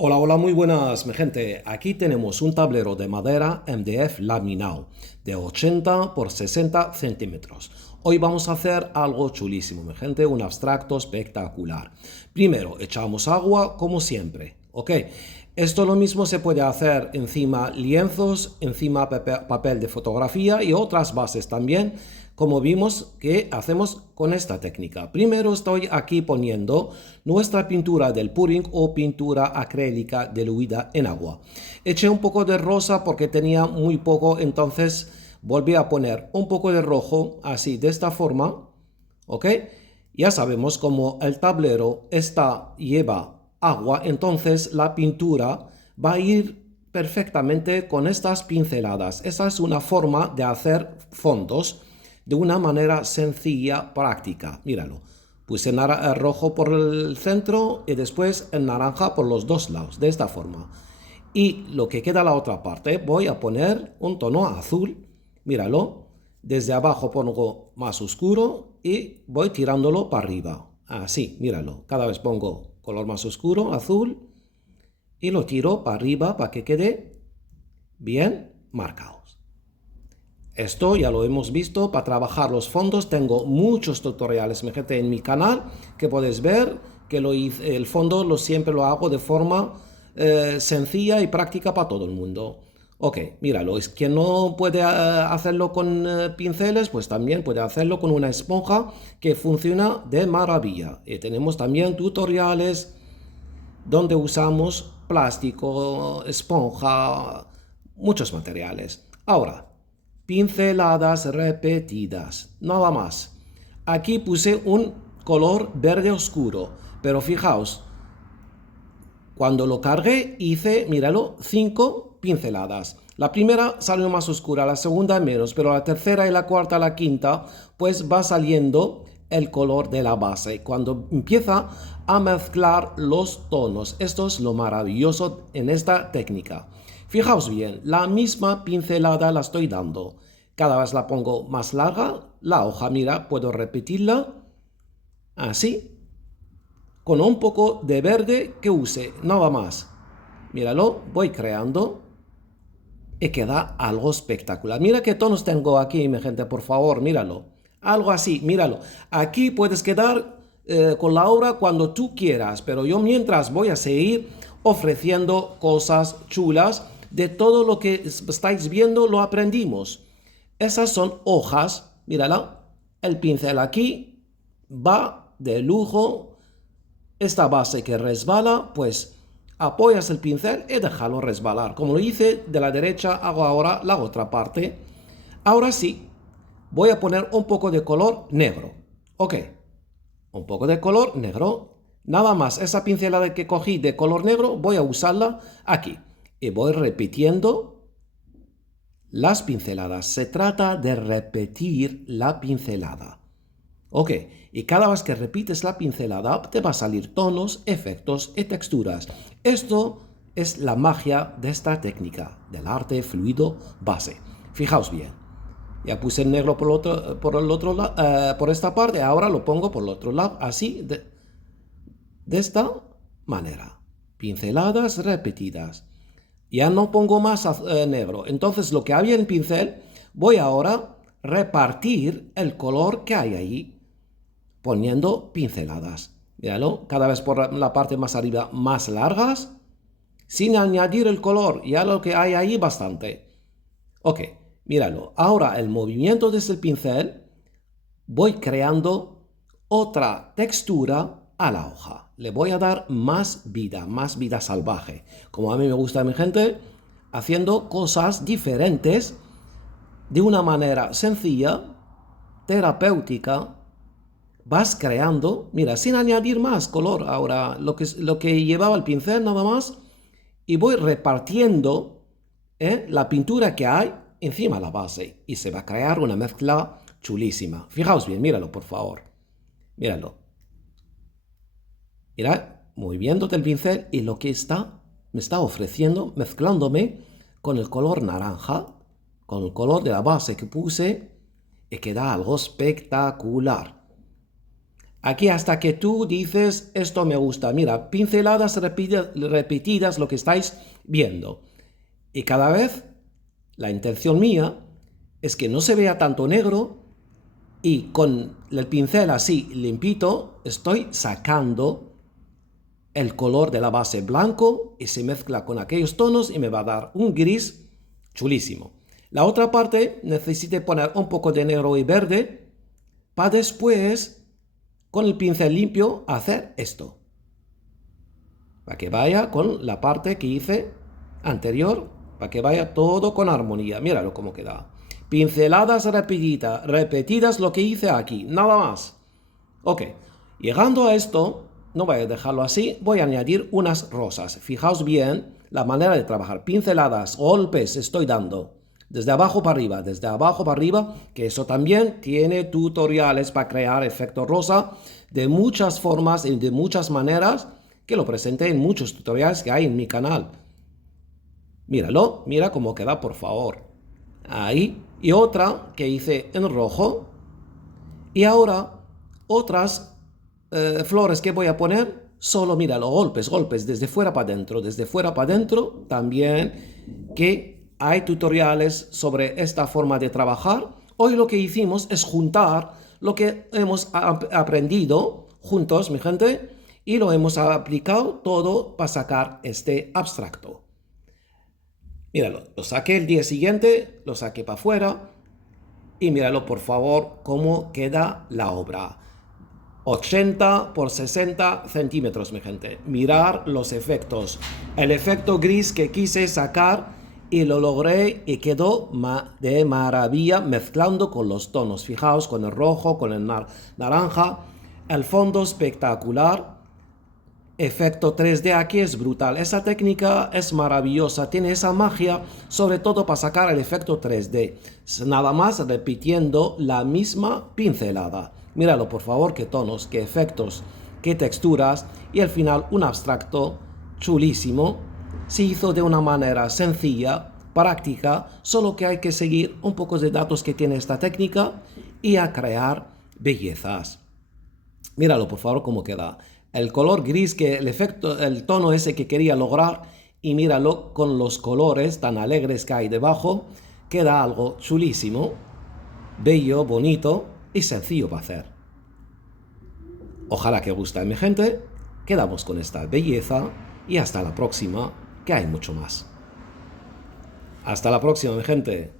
Hola, hola, muy buenas, mi gente. Aquí tenemos un tablero de madera MDF laminado de 80 por 60 centímetros. Hoy vamos a hacer algo chulísimo, mi gente, un abstracto espectacular. Primero, echamos agua como siempre, ¿ok? Esto lo mismo se puede hacer encima lienzos, encima papel de fotografía y otras bases también, como vimos que hacemos con esta técnica. Primero estoy aquí poniendo nuestra pintura del pudding o pintura acrílica diluida en agua. Eché un poco de rosa porque tenía muy poco, entonces volví a poner un poco de rojo, así de esta forma, ¿ok? Ya sabemos cómo el tablero lleva agua, entonces la pintura va a ir perfectamente con estas pinceladas. Esa es una forma de hacer fondos de una manera sencilla, práctica. Míralo. Puse el rojo por el centro y después el naranja por los dos lados, de esta forma. Y lo que queda la otra parte, voy a poner un tono azul. Míralo. Desde abajo pongo más oscuro y voy tirándolo para arriba. Así, míralo. Cada vez pongo color más oscuro, azul, y lo tiro para arriba para que quede bien marcado. Esto ya lo hemos visto. Para trabajar los fondos tengo muchos tutoriales, mi gente, en mi canal que podéis ver que el fondo siempre lo hago de forma sencilla y práctica para todo el mundo. Ok, míralo, es quien no puede hacerlo con pinceles, pues también puede hacerlo con una esponja que funciona de maravilla. Y tenemos también tutoriales donde usamos plástico, esponja, muchos materiales. Ahora, pinceladas repetidas, nada más. Aquí puse un color verde oscuro, pero fijaos, cuando lo cargué hice, míralo, 5 pinceladas. La primera salió más oscura, la segunda menos, pero la tercera y la cuarta, la quinta, pues va saliendo el color de la base. Cuando empieza a mezclar los tonos. Esto es lo maravilloso en esta técnica. Fijaos bien, la misma pincelada la estoy dando. Cada vez la pongo más larga, la hoja, mira, puedo repetirla así, con un poco de verde que use, nada más. Míralo, voy creando y queda algo espectacular. Mira qué tonos tengo aquí, mi gente, por favor, míralo. Algo así, míralo. Aquí puedes quedar con la obra cuando tú quieras, pero yo mientras voy a seguir ofreciendo cosas chulas. De todo lo que estáis viendo lo aprendimos. Esas son hojas, mírala. El pincel aquí va de lujo. Esta base que resbala, pues apoyas el pincel y déjalo resbalar. Como lo hice de la derecha, hago ahora la otra parte. Ahora sí, voy a poner un poco de color negro. Ok, un poco de color negro. Nada más, esa pincelada que cogí de color negro, voy a usarla aquí. Y voy repitiendo las pinceladas. Se trata de repetir la pincelada. Ok, y cada vez que repites la pincelada te va a salir tonos, efectos y texturas. Esto es la magia de esta técnica del arte fluido base. Fijaos bien, ya puse el negro por esta parte, ahora lo pongo por el otro lado, así de esta manera. Pinceladas repetidas. Ya no pongo más negro. Entonces lo que había en el pincel, voy ahora a repartir el color que hay ahí poniendo pinceladas. Míralo, cada vez por la parte más arriba más largas, sin añadir el color, ya lo que hay ahí bastante. Ok, míralo. Ahora el movimiento desde el pincel, voy creando otra textura a la hoja. Le voy a dar más vida salvaje. Como a mí me gusta, mi gente, haciendo cosas diferentes de una manera sencilla, terapéutica. Vas creando, mira, sin añadir más color ahora, lo que llevaba el pincel nada más, y voy repartiendo la pintura que hay encima de la base, y se va a crear una mezcla chulísima. Fijaos bien, míralo, por favor. Míralo. Mira, moviéndote el pincel y lo que me está ofreciendo, mezclándome con el color naranja, con el color de la base que puse, y queda algo espectacular. Aquí hasta que tú dices, esto me gusta. Mira, pinceladas repetidas lo que estáis viendo. Y cada vez la intención mía es que no se vea tanto negro y con el pincel así limpito estoy sacando el color de la base blanco y se mezcla con aquellos tonos y me va a dar un gris chulísimo. La otra parte necesite poner un poco de negro y verde para después con el pincel limpio hacer esto. Para que vaya con la parte que hice anterior, para que vaya todo con armonía. Míralo cómo queda. Pinceladas repetidas lo que hice aquí, nada más. Ok, llegando a esto, no voy a dejarlo así, voy a añadir unas rosas. Fijaos bien la manera de trabajar. Pinceladas, golpes estoy dando. Desde abajo para arriba, desde abajo para arriba, que eso también tiene tutoriales para crear efecto rosa de muchas formas y de muchas maneras, que lo presenté en muchos tutoriales que hay en mi canal. Míralo, mira cómo queda, por favor. Ahí. Y otra que hice en rojo. Y ahora otras flores que voy a poner, solo míralo, golpes, desde fuera para adentro, desde fuera para adentro, también que hay tutoriales sobre esta forma de trabajar. Hoy lo que hicimos es juntar lo que hemos aprendido juntos, mi gente, y lo hemos aplicado todo para sacar este abstracto. Míralo, lo saqué el día siguiente, lo saqué para afuera y míralo por favor cómo queda la obra. 80 por 60 centímetros, mi gente. Mirar los efectos. El efecto gris que quise sacar y lo logré y quedó de maravilla mezclando con los tonos. Fijaos con el rojo, con el naranja. El fondo espectacular. Efecto 3D aquí es brutal. Esa técnica es maravillosa. Tiene esa magia, sobre todo para sacar el efecto 3D. Nada más repitiendo la misma pincelada. Míralo por favor, qué tonos, qué efectos, qué texturas. Y al final un abstracto chulísimo. Se hizo de una manera sencilla, práctica. Solo que hay que seguir un poco de datos que tiene esta técnica y a crear bellezas. Míralo por favor cómo queda. El color gris, que el efecto, el tono ese que quería lograr, y míralo con los colores tan alegres que hay debajo, queda algo chulísimo, bello, bonito y sencillo para hacer. Ojalá que os guste, mi gente. Quedamos con esta belleza y hasta la próxima, que hay mucho más. Hasta la próxima, mi gente.